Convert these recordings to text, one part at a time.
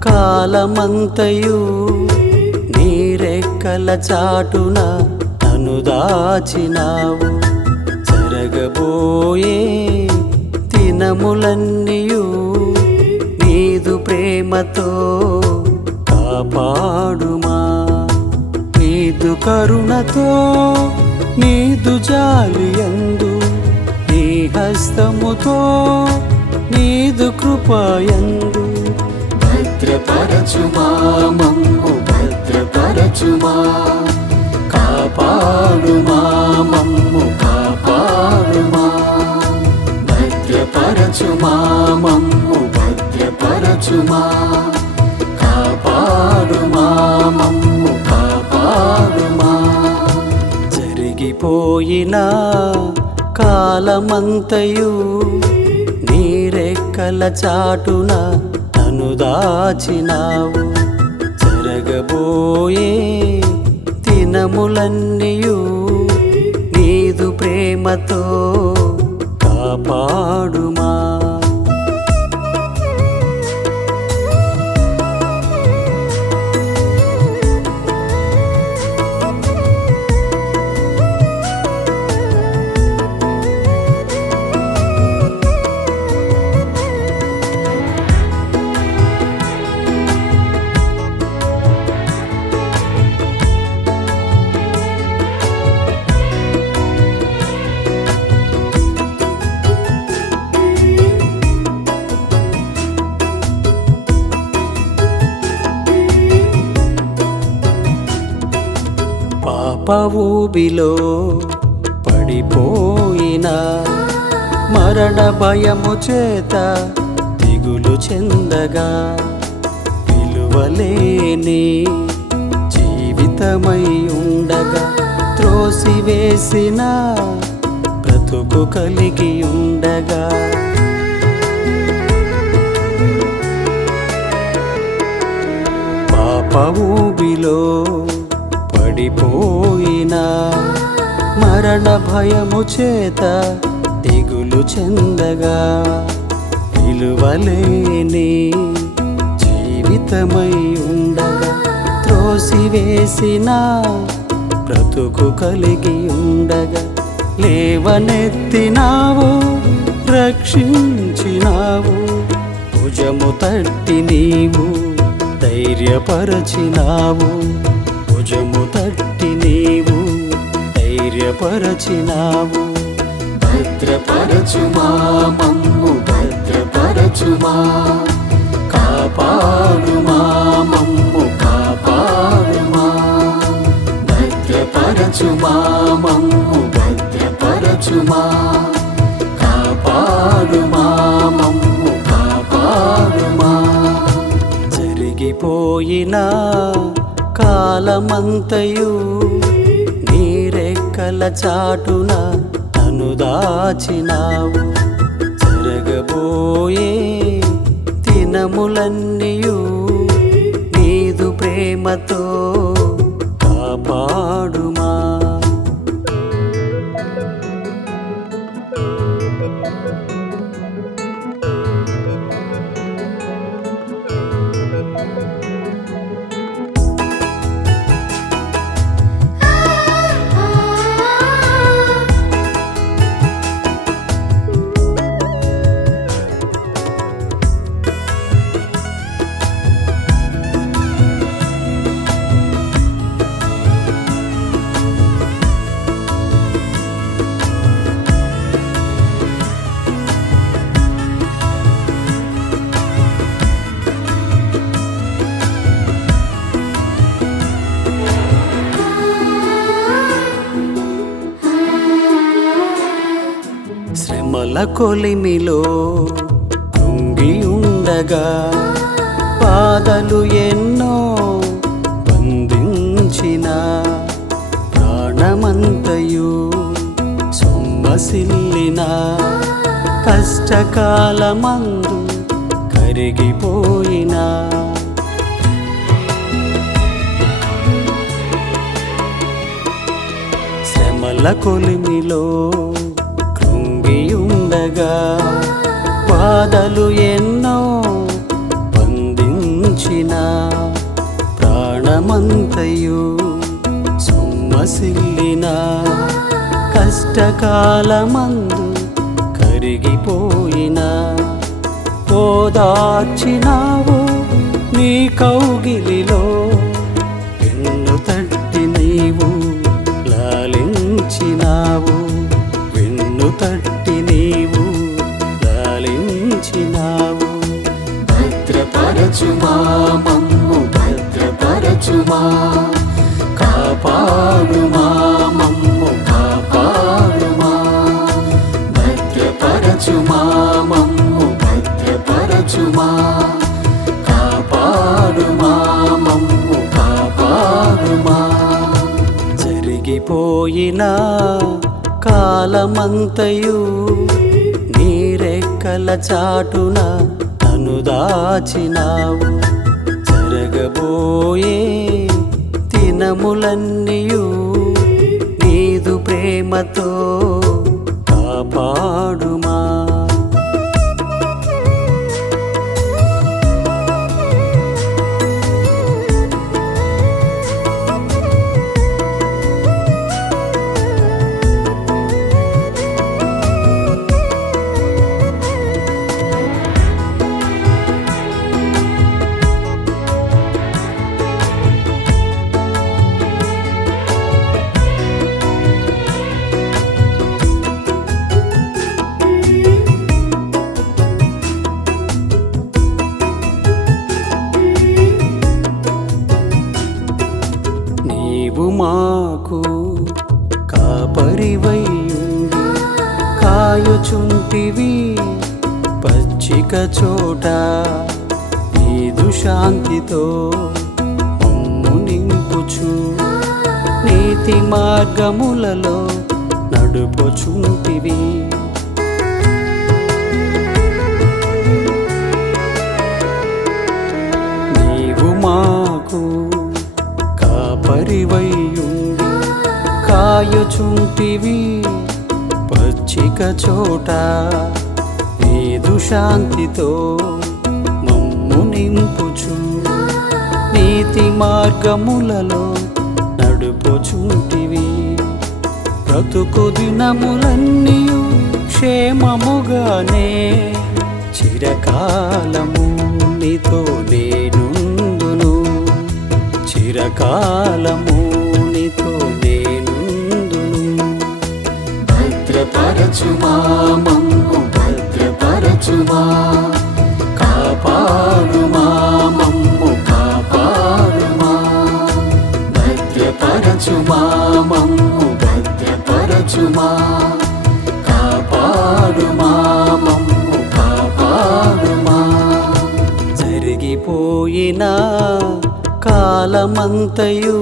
కాలమంతయు నీరెక్కల చాటున తను దాచినావు. జరగబోయే దినములన్నీయు నీదు ప్రేమతో కాపాడుమా. నీదు కరుణతో నీదు జాలియందు నీ హస్తముతో నీదు కృపయందు భద్రపరచుమా మమ్ము భద్రపరచుమా. కాపాడుమా మమ్ము కాపాడుమా. భద్రపరచుమా మమ్ము భద్రపరచుమా. కాపాడుమా మమ్ము కాపాడుమా. జరిగిపోయిన కాలమంతయు నీరెక్కల చాటున దాచినావు. జరగబోయే దినములన్నీయు నీదు ప్రేమతో కాపాడు పాప ఊబిలో పడిపోయిన మరణ భయము చేత దిగులు చెందగా విలువలేని జీవితమై ఉండగా త్రోసివేసిన బ్రతుకు కలిగి ఉండగా. పాప ఊబిలో పడిపోయినా మరణ భయము చేత దిగులు చెందగా విలువలేని జీవితమై ఉండగా త్రోసివేసిన బ్రతుకు కలిగి ఉండగా లేవనెత్తినావు రక్షించినావు భుజము తట్టి నీవు ధైర్యపరచినావు. తట్టి నీవు ధైర్యపరచినావు. భద్రపరచుమా మమ్ము భద్రపరచుమా. కాపాడుమా మమ్ము కాపాడుమా. భద్రపరచుమా మమ్ము భద్రపరచుమా. కాపాడుమా మమ్ము కాపాడుమా. జరిగిపోయిన కాలమంతయు నీరెక్కల చాటున తను దాచినావు. జరగబోయే దినములన్నీయు నీదు ప్రేమతో కాపాడు శ్రమల కొలిమిలో కృంగి ఉండగా బాధలు ఎన్నో బంధించిన ప్రాణమంతయు సొమ్మసిల్లిన కష్టకాలమందు కరిగిపోయినా. శ్రమల కొలిమిలో ఉండగా పాదలు ఎన్నో బంధించిన ప్రాణమంతయు సొమ్మసిల్లిన కష్టకాలమందు కరిగిపోయిన ఓదార్చినావు నీ కౌగిలిలో. జరిగిపోయిన కాలమంతయు నీరెక్కల చాటున నన్ను దాచినావు. జరగబోయే దినములన్నీయు నీదు ప్రేమతో కాపాడుమా. పచ్చిక చోట నీదు శాంతితో మమ్ము నింపుచు. నీతి మార్గములలో నడుపుచుంటివి. నీవు మాకు కాపరివైయుండి కాయచుంటివి. పచ్చిక చోట నీదు మమ్ము నింపుచు. నీతి మార్గములలో నడుపుచుంటివి. బ్రతుకు దినములన్నీ క్షేమముగానే చిరకాలము నీతో నేనుందును. చిరకాలము నీతో నేనుందును. భద్రపరచుమా భద్రపరచుమా కాపాడుమా మమ్ము కాపాడుమా. భద్రపరచుమా మమ్ము భద్రపరచుమా. కాపాడుమా మమ్ము కాపాడుమా. జరిగిపోయిన కాలమంతయు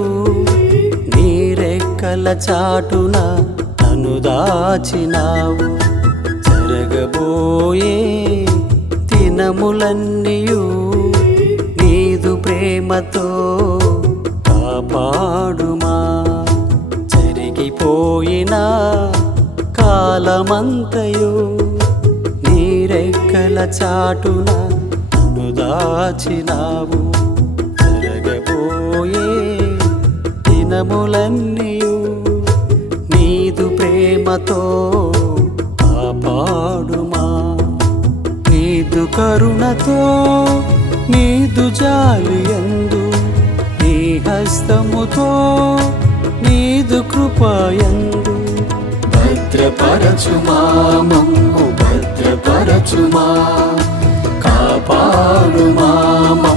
నీరెక్కల చాటున నన్ను దాచినావు. జరగబోయే దినములన్నీయు నీదు ప్రేమతో కాపాడుమా. జరిగిపోయిన కాలమంతయు నీరెక్కల చాటున నన్ను దాచినావు. జరగబోయే దినములన్నీయు నీదు ప్రేమతో కరుణతో నీదు జాలి ఎందు నీ హస్తముతో నీదు కృపయందు భద్రపరచుమా మమ్ము భద్రపరచుమా కాపాడుమా మమ్ము